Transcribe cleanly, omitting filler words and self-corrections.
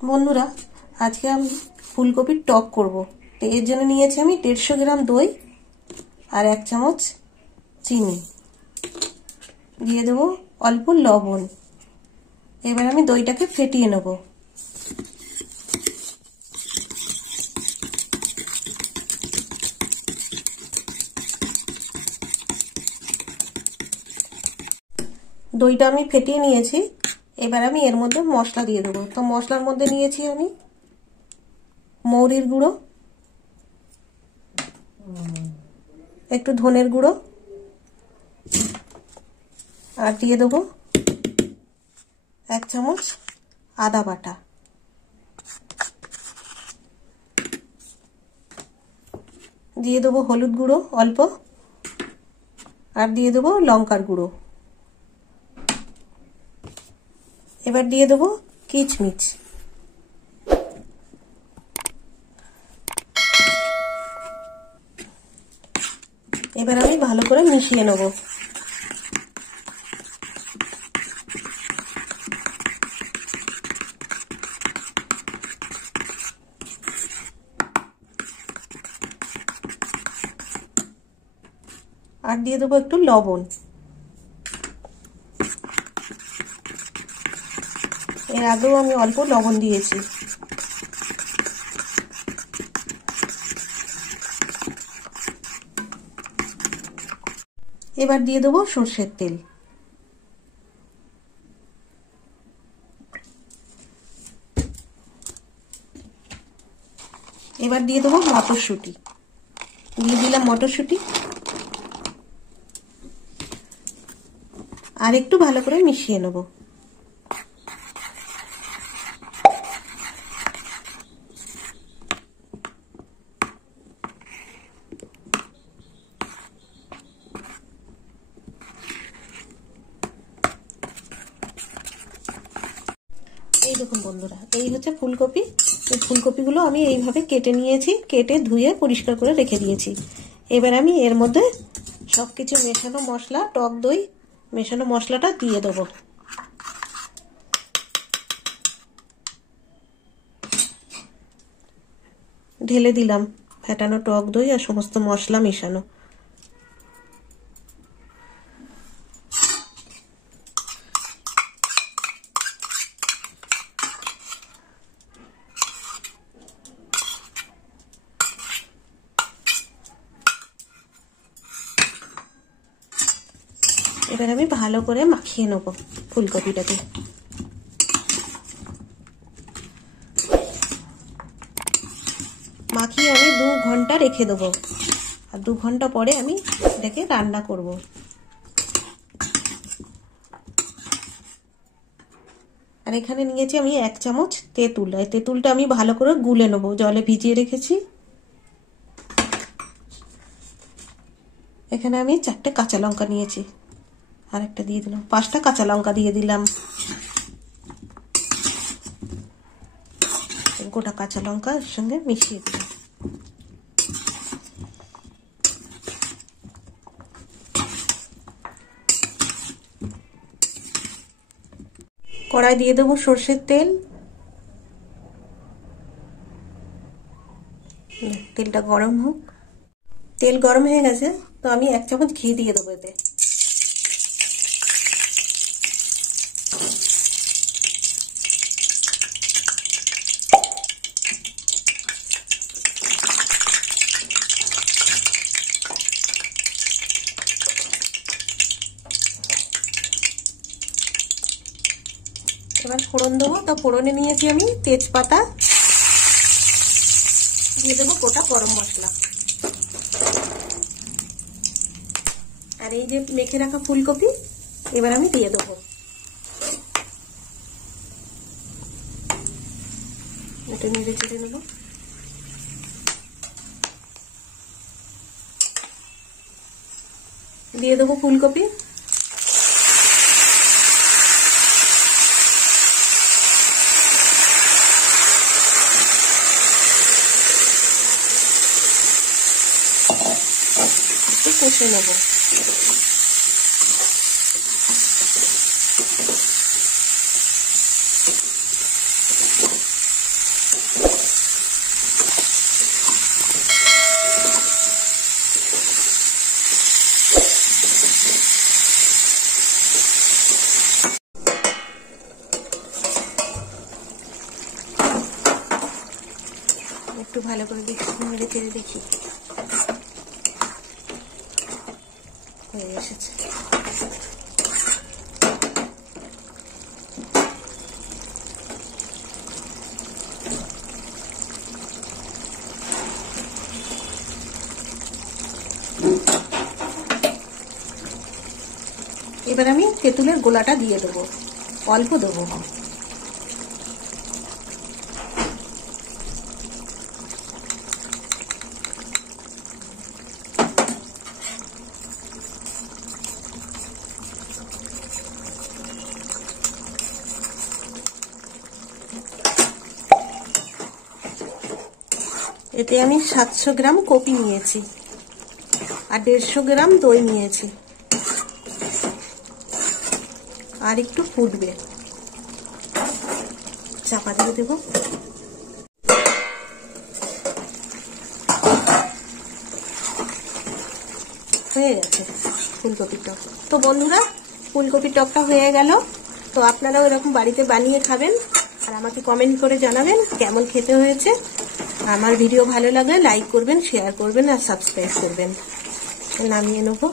বন্ধুরা, আজকে আমি ফুলকপির টক করব। তো এর জন্য নিয়েছি আমি 150 গ্রাম দই আর 1 চামচ চিনি, দিয়ে দেবো অল্প লবণ। এবার আমি দইটাকে ফেটিয়ে নেব। দইটা আমি ফেটিয়ে নিয়েছি। এবার আমি এর মধ্যে মশলা দিয়ে দেবো। তো মশলার মধ্যে নিয়েছি আমি মৌরির গুঁড়ো, একটু ধনের গুঁড়ো, আর দিয়ে দেবো 1 চামচ আদা বাটা, দিয়ে দেবো হলুদ গুঁড়ো অল্প, আর দিয়ে দেবো লঙ্কার গুঁড়ো। এবার দিয়ে দেবো কিচমিচ। এবার আমি ভালো করে মিশিয়ে নেব। আর দিয়ে দেবো একটু লবণ। এর আগেও আমি অল্প লবণ দিয়েছি। এবার দিয়ে দেবো সরষের তেল। এবার দিয়ে দেবো মটরশুঁটি, দিয়ে দিলাম মটরশুঁটি, আর একটু ভালো করে মিশিয়ে নেব। এই দেখুন বন্ধুরা, এই হচ্ছে ফুলকপি। এই ফুলকপিগুলো আমি এইভাবে কেটে নিয়েছি, কেটে ধুয়ে পরিষ্কার করে রেখে দিয়েছি। এবার আমি এর মধ্যে সবকিছু মেশানো মশলা, টক দই মেশানো মশলাটা দিয়ে দেবো। ঢেলে দিলাম ফেটানো টক দই আর সমস্ত মশলা মেশানো। এবার আমি ভালো করে মাখিয়ে নেব ফুলকপিটাকে। মাখিয়ে আমি 2 ঘন্টা রেখে দেবো, আর 2 ঘন্টা পরে আমি এটাকে রান্না করব। আর এখানে নিয়েছি আমি 1 চামচ তেঁতুল। এই তেঁতুলটা আমি ভালো করে গুলে নেবো, জলে ভিজিয়ে রেখেছি। এখানে আমি 4টে কাঁচা লঙ্কা নিয়েছি, আর একটা দিয়ে দিলাম, 5টা কাঁচা লঙ্কা দিয়ে দিলাম। গোটা কাঁচা লঙ্কা এর সঙ্গে মিশিয়ে দিলাম। কড়াই দিয়ে দেবো সর্ষের তেল। তেলটা গরম হোক। তেল গরম হয়ে গেছে, তো আমি 1 চামচ ঘি দিয়ে দেবো এতে। এবার ফোড়ন দেবো। তো ফোড়নে নিয়েছি আমি তেজপাতা, দিয়ে দেবো গোটা গরম মশলা, আর এই যে মেখে রাখা ফুলকপি এবার আমি দিয়ে দেবো। এটা নেড়ে চেড়ে নেব। দিয়ে দেবো ফুলকপি। কষে নেব। একটু ভালো করে দেখি, মেরে চেড়ে দেখি। হয়ে এসেছে। এবার আমি তেঁতুলের গোলাটা দিয়ে দেবো, অল্প দেবো। এতে আমি 700 গ্রাম কপি নিয়েছি আর 150 গ্রাম দই নিয়েছি। আর একটু ফুটবে, চাপা দিয়ে দেব। হয়ে গেছে ফুলকপির টক। তো বন্ধুরা, ফুলকপির টকটা হয়ে গেল। তো আপনারাও এরকম বাড়িতে বানিয়ে খাবেন আর আমাকে কমেন্ট করে জানাবেন কেমন খেতে হয়েছে। আমার ভিডিও ভালো লাগলে লাইক করবেন, শেয়ার করবেন আর সাবস্ক্রাইব করবেন। নামিয়ে নেবো।